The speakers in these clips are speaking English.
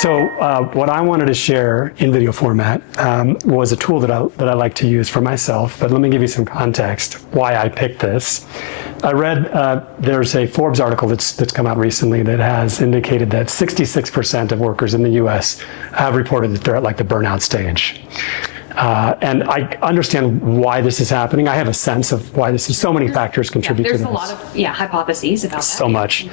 So what I wanted to share in video format was a tool that I like to use for myself, but let me give you some context why I picked this. I read there's a Forbes article that's come out recently that has indicated that 66% of workers in the US have reported that they're at like the burnout stage. And I understand why this is happening. I have a sense of why this is. So many factors contribute to this. There's a lot of hypotheses about that. So much.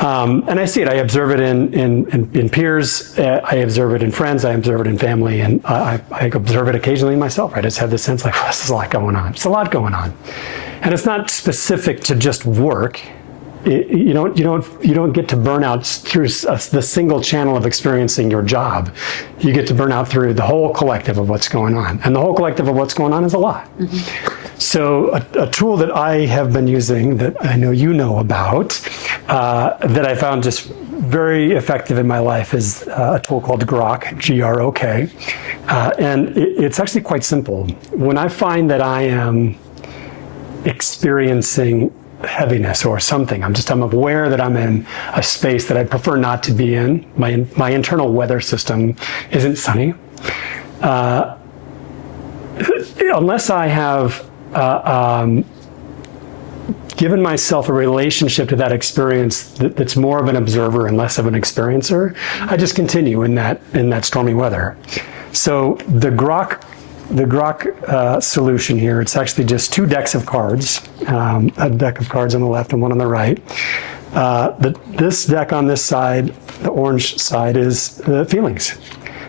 And I see it. I observe it in peers. I observe it in friends. I observe it in family. And I observe it occasionally in myself. I just have this sense like, well, this is a lot going on. It's a lot going on. And it's not specific to just work. You don't get to burnout through the single channel of experiencing your job. You get to burnout through the whole collective of what's going on, and the whole collective of what's going on is a lot. Mm-hmm. So a tool that I have been using that I know you know about, that I found just very effective in my life is a tool called GROK, G-R-O-K, and it's actually quite simple. When I find that I am experiencing heaviness or something, I'm aware that I'm in a space that I'd prefer not to be in. My internal weather system isn't sunny. Unless I have given myself a relationship to that experience that's more of an observer and less of an experiencer, I just continue in that stormy weather. So the GROK solution here, it's actually just two decks of cards, a deck of cards on the left and one on the right. This deck on this side, the orange side, is the feelings.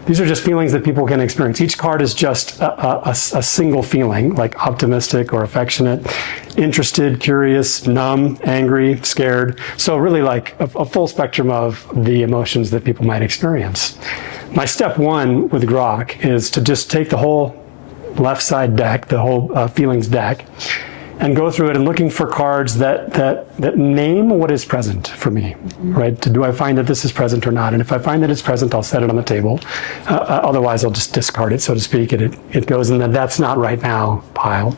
These are just feelings that people can experience. Each card is just a single feeling, like optimistic or affectionate, interested, curious, numb, angry, scared. So really like a full spectrum of the emotions that people might experience. My step one with GROK is to just take the whole left side deck, the whole feelings deck, and go through it and looking for cards that name what is present for me, right? Do I find that this is present or not? And if I find that it's present, I'll set it on the table. Otherwise, I'll just discard it, so to speak. It goes in the that's not right now pile.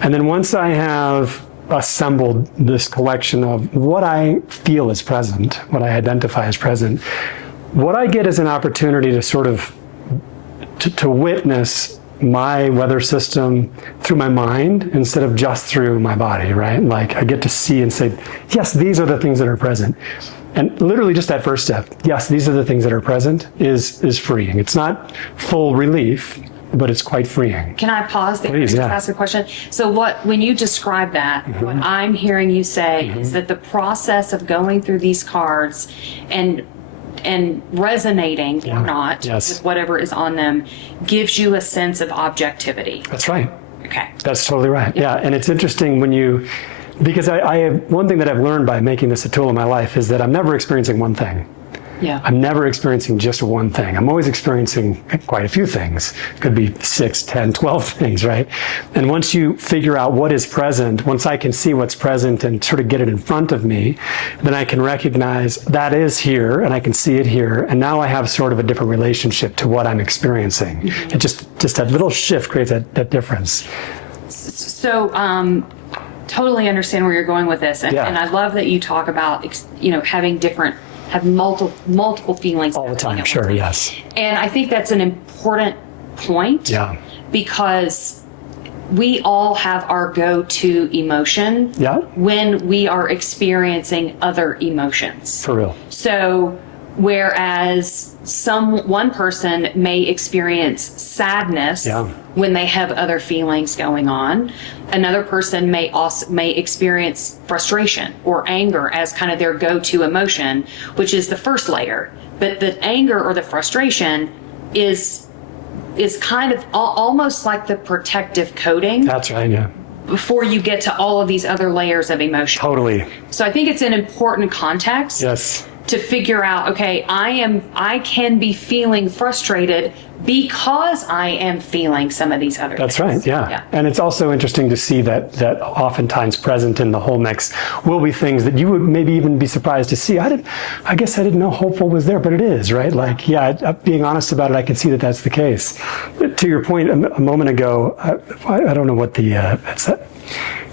And then once I have assembled this collection of what I feel is present, what I identify as present, what I get is an opportunity to sort of to witness my weather system through my mind instead of just through my body, right? Like I get to see and say, yes, these are the things that are present. And literally just that first step, yes, these are the things that are present, is freeing. It's not full relief, but it's quite freeing. Can I pause there? Please, yeah. Ask a question? So when you describe that, what I'm hearing you say is that the process of going through these cards and resonating or not with whatever is on them gives you a sense of objectivity. That's right. Okay. That's totally right. Yeah. And it's interesting because I have one thing that I've learned by making this a tool in my life is that I'm never experiencing one thing. Yeah. I'm never experiencing just one thing. I'm always experiencing quite a few things. It could be 6, 10, 12 things, right? And once you figure out what is present, once I can see what's present and sort of get it in front of me, then I can recognize that is here and I can see it here. And now I have sort of a different relationship to what I'm experiencing. Mm-hmm. It just that little shift creates that difference. So, totally understand where you're going with this. And I love that you talk about, have multiple feelings all the time. Sure, yes. And I think that's an important point. Yeah. Because we all have our go-to emotion when we are experiencing other emotions. For real. So whereas one person may experience sadness when they have other feelings going on, another person may experience frustration or anger as kind of their go-to emotion, which is the first layer. But the anger or the frustration is kind of almost like the protective coating. That's right, yeah. Before you get to all of these other layers of emotion. Totally. So I think it's an important context. Yes. To figure out, okay, I can be feeling frustrated because I am feeling some of these other things. That's right, yeah. And it's also interesting to see that oftentimes present in the whole mix will be things that you would maybe even be surprised to see. I guess I didn't know hopeful was there, but it is, right? Like, being honest about it, I can see that that's the case. To your point a moment ago, I don't know what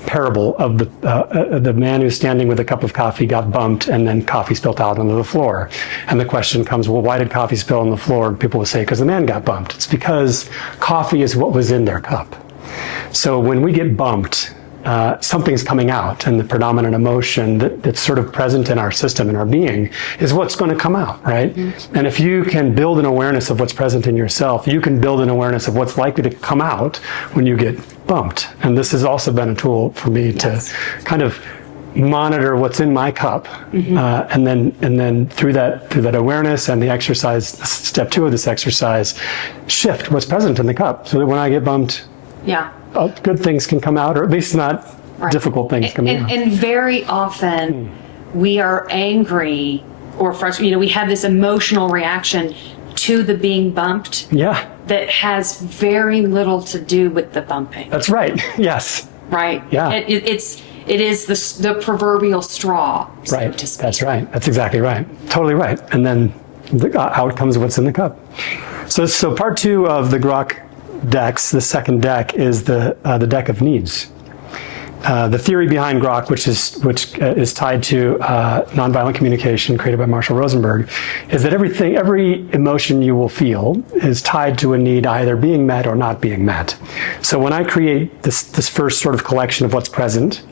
parable of the man who's standing with a cup of coffee got bumped and then coffee spilled out onto the floor. And the question comes, well, why did coffee spill on the floor? And people will say, because the man got bumped. It's because coffee is what was in their cup. So when we get bumped, something's coming out, and the predominant emotion that's sort of present in our system, in our being, is what's going to come out, right? Mm-hmm. And if you can build an awareness of what's present in yourself, you can build an awareness of what's likely to come out when you get bumped. And this has also been a tool for me to kind of monitor what's in my cup, mm-hmm. and then through that awareness and the exercise, step 2 of this exercise, shift what's present in the cup, so that when I get bumped, good things can come out, or at least not difficult things coming out. And very often we are angry or frustrated. We have this emotional reaction to the being bumped that has very little to do with the bumping. That's right. Yes. Right. Yeah. It is the proverbial straw. Right. So that's right. That's exactly right. Totally right. And then out comes what's in the cup. So part 2 of the GROK decks, the second deck, is the deck of needs. The theory behind GROK, which is tied to nonviolent communication created by Marshall Rosenberg, is that every emotion you will feel is tied to a need either being met or not being met. So when I create this first sort of collection of what's present,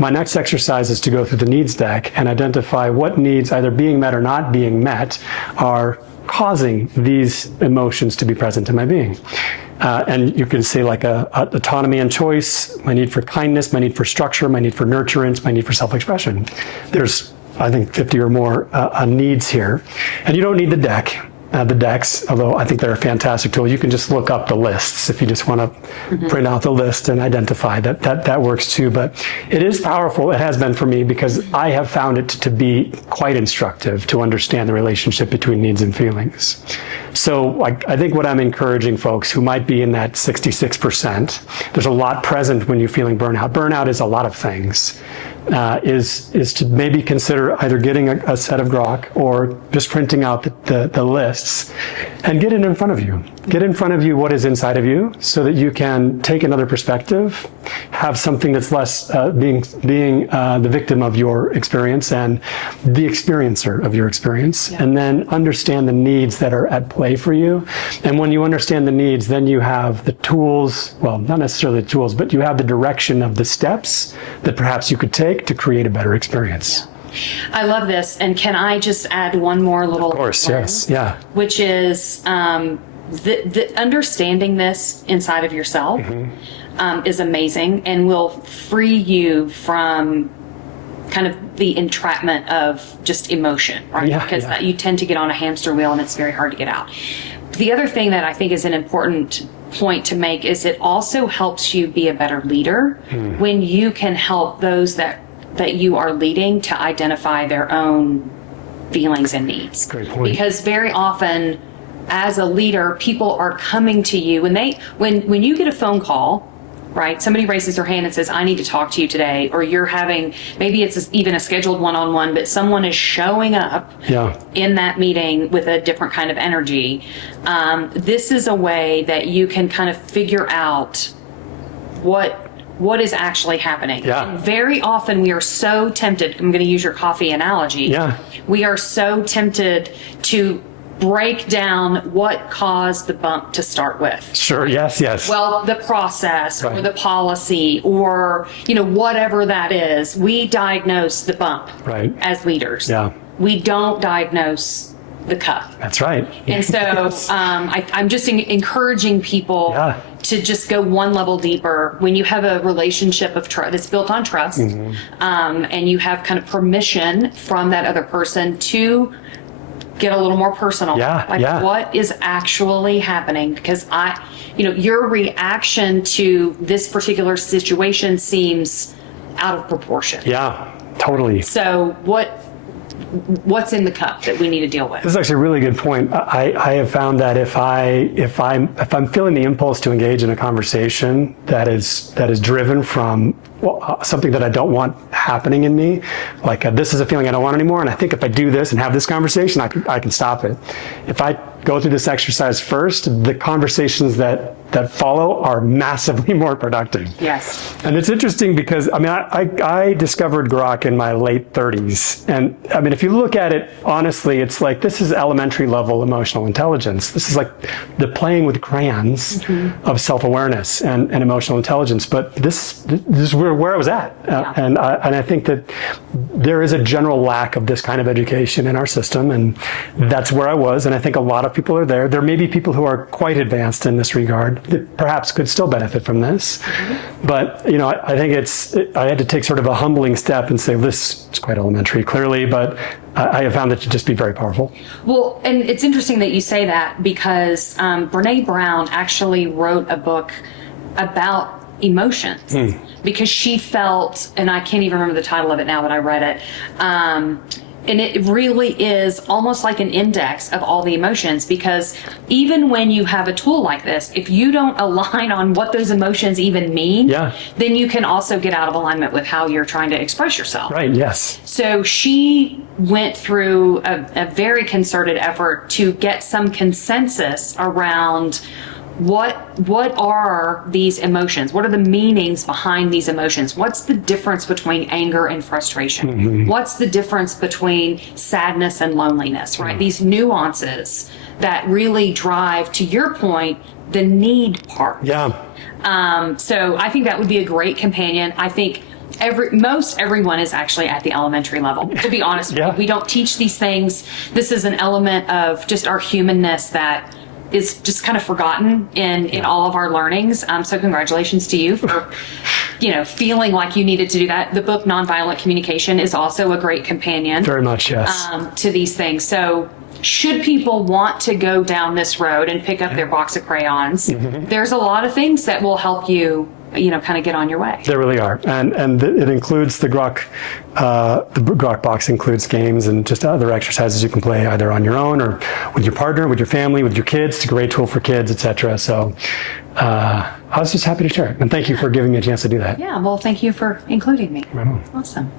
my next exercise is to go through the needs deck and identify what needs, either being met or not being met, are causing these emotions to be present in my being. And you can say like autonomy and choice, my need for kindness, my need for structure, my need for nurturance, my need for self-expression. There's, I think, 50 or more needs here. And you don't need the decks, although I think they're a fantastic tool. You can just look up the lists if you just want to print out the list and identify that works too. But it is powerful. It has been for me, because I have found it to be quite instructive to understand the relationship between needs and feelings. So I think what I'm encouraging folks who might be in that 66%, there's a lot present when you're feeling burnout. Burnout is a lot of things. Is to maybe consider either getting a set of GROK or just printing out the lists and get it in front of you. Get in front of you what is inside of you, so that you can take another perspective, have something that's less being the victim of your experience and the experiencer of your experience, and then understand the needs that are at play for you. And when you understand the needs, then you have the tools, well, not necessarily the tools, but you have the direction of the steps that perhaps you could take to create a better experience. I love this. And can I just add one more little? Of course, yes. Yeah. Which is the understanding this inside of yourself is amazing, and will free you from kind of the entrapment of just emotion, right? Because you tend to get on a hamster wheel and it's very hard to get out. The other thing that I think is an important point to make is it also helps you be a better leader when you can help those that you are leading to identify their own feelings and needs. Great point. Because very often as a leader, people are coming to you when you get a phone call, right? Somebody raises their hand and says, I need to talk to you today. Or you're having, maybe it's even a scheduled one-on-one, but someone is showing up in that meeting with a different kind of energy. This is a way that you can kind of figure out what is actually happening. And very often we are so tempted, I'm going to use your coffee analogy. We are so tempted to break down what caused the bump to start with. Sure, yes. Well, the process or the policy or, whatever that is, we diagnose the bump as leaders. We don't diagnose the cup. That's right. And so I'm just encouraging people to just go one level deeper. When you have a relationship of trust that's built on trust, and you have kind of permission from that other person to get a little more personal. What is actually happening? Because your reaction to this particular situation seems out of proportion. Yeah, totally. So what's in the cup that we need to deal with? This is actually a really good point. I have found that if I'm feeling the impulse to engage in a conversation that is driven from something that I don't want happening in me, like this is a feeling I don't want anymore, and I think if I do this and have this conversation, I can stop it. If I go through this exercise first, the conversations that follow are massively more productive. Yes. And it's interesting because, I mean, I discovered GROK in my late 30s. And I mean, if you look at it honestly, it's like, this is elementary level emotional intelligence. This is like the playing with crayons of self-awareness and emotional intelligence. But this is where I was at. And I think that there is a general lack of this kind of education in our system. And that's where I was. And I think a lot of people are there. There may be people who are quite advanced in this regard that perhaps could still benefit from this. But, you know, I think I had to take sort of a humbling step and say, this is quite elementary, clearly, but I have found it to just be very powerful. Well, and it's interesting that you say that because Brene Brown actually wrote a book about emotions because she felt, and I can't even remember the title of it now, but I read it, and it really is almost like an index of all the emotions, because even when you have a tool like this, if you don't align on what those emotions even mean, then you can also get out of alignment with how you're trying to express yourself. Right, yes. So she went through a very concerted effort to get some consensus around what are these emotions? What are the meanings behind these emotions? What's the difference between anger and frustration? What's the difference between sadness and loneliness, right? These nuances that really drive, to your point, the need part. Yeah. So I think that would be a great companion. I think most everyone is actually at the elementary level, to be honest with you. We don't teach these things. This is an element of just our humanness that is just kind of forgotten in all of our learnings. So congratulations to you for, feeling like you needed to do that. The book Nonviolent Communication is also a great companion. Very much, yes. To these things. So should people want to go down this road and pick up their box of crayons, there's a lot of things that will help you, kind of get on your way. There really are. And it includes the GROK box includes games and just other exercises you can play either on your own or with your partner, with your family, with your kids. It's a great tool for kids, etc. So I was just happy to share it. And thank you for giving me a chance to do that. Yeah, well, thank you for including me. Right on. Awesome.